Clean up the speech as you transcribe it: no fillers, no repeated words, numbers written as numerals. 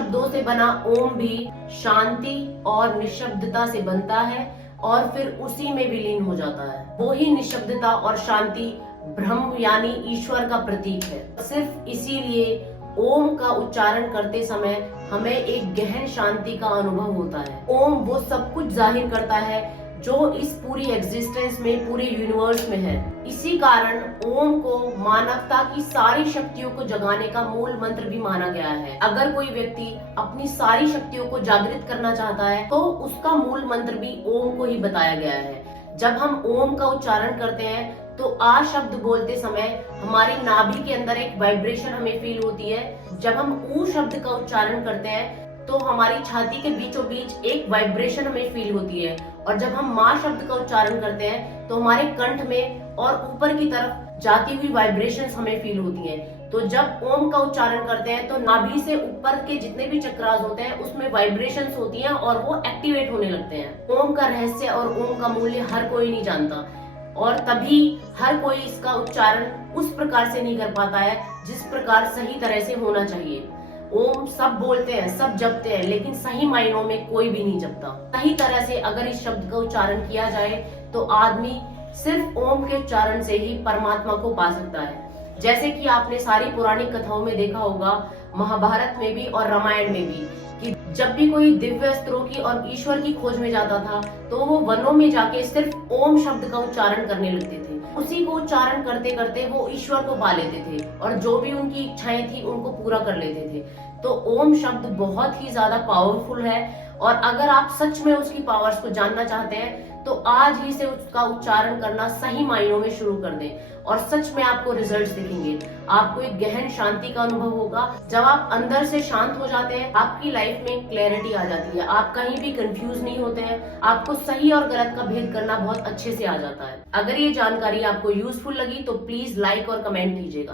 शब्दों से बना ओम भी शांति और निशब्दता से बनता है और फिर उसी में विलीन हो जाता है। वो ही निशब्दता और शांति ब्रह्म यानी ईश्वर का प्रतीक है। सिर्फ इसीलिए ओम का उच्चारण करते समय हमें एक गहन शांति का अनुभव होता है। ओम वो सब कुछ जाहिर करता है जो इस पूरी एग्जिस्टेंस में, पूरे यूनिवर्स में है। इसी कारण ओम को मानवता की सारी शक्तियों को जगाने का मूल मंत्र भी माना गया है। अगर कोई व्यक्ति अपनी सारी शक्तियों को जागृत करना चाहता है तो उसका मूल मंत्र भी ओम को ही बताया गया है। जब हम ओम का उच्चारण करते हैं तो आ शब्द बोलते समय हमारी नाभि के अंदर एक वाइब्रेशन हमें फील होती है। जब हम ऊ शब्द का उच्चारण करते हैं तो हमारी छाती के बीचों बीच एक वाइब्रेशन हमें फील होती है। और जब हम माँ शब्द का उच्चारण करते हैं तो हमारे कंठ में और ऊपर की तरफ जाती हुई वाइब्रेशंस हमें फील होती हैं। तो जब ओम का उच्चारण करते हैं तो नाभि से ऊपर के जितने भी चक्रास होते हैं उसमें वाइब्रेशंस होती हैं और वो एक्टिवेट होने लगते हैं। ओम का रहस्य और ओम का मूल्य हर कोई नहीं जानता और तभी हर कोई इसका उच्चारण उस प्रकार से नहीं कर पाता है जिस प्रकार सही तरह से होना चाहिए। ओम सब बोलते हैं, सब जपते हैं, लेकिन सही मायनों में कोई भी नहीं जपता। सही तरह से अगर इस शब्द का उच्चारण किया जाए तो आदमी सिर्फ ओम के उच्चारण से ही परमात्मा को पा सकता है। जैसे कि आपने सारी पुरानी कथाओं में देखा होगा, महाभारत में भी और रामायण में भी, कि जब भी कोई दिव्य अस्त्रों की और ईश्वर की खोज में जाता था तो वो वनों में जाके सिर्फ ओम शब्द का उच्चारण करने लगते थे। उसी को उच्चारण करते करते वो ईश्वर को पा लेते थे और जो भी उनकी इच्छाएं थी उनको पूरा कर लेते थे। तो ओम शब्द बहुत ही ज्यादा पावरफुल है और अगर आप सच में उसकी पावर्स को जानना चाहते हैं तो आज ही से उसका उच्चारण करना सही मायनों में शुरू कर दें और सच में आपको रिजल्ट्स दिखेंगे। आपको एक गहन शांति का अनुभव होगा। जब आप अंदर से शांत हो जाते हैं आपकी लाइफ में क्लैरिटी आ जाती है। आप कहीं भी कंफ्यूज नहीं होते हैं। आपको सही और गलत का भेद करना बहुत अच्छे से आ जाता है। अगर ये जानकारी आपको यूजफुल लगी तो प्लीज लाइक और कमेंट कीजिएगा।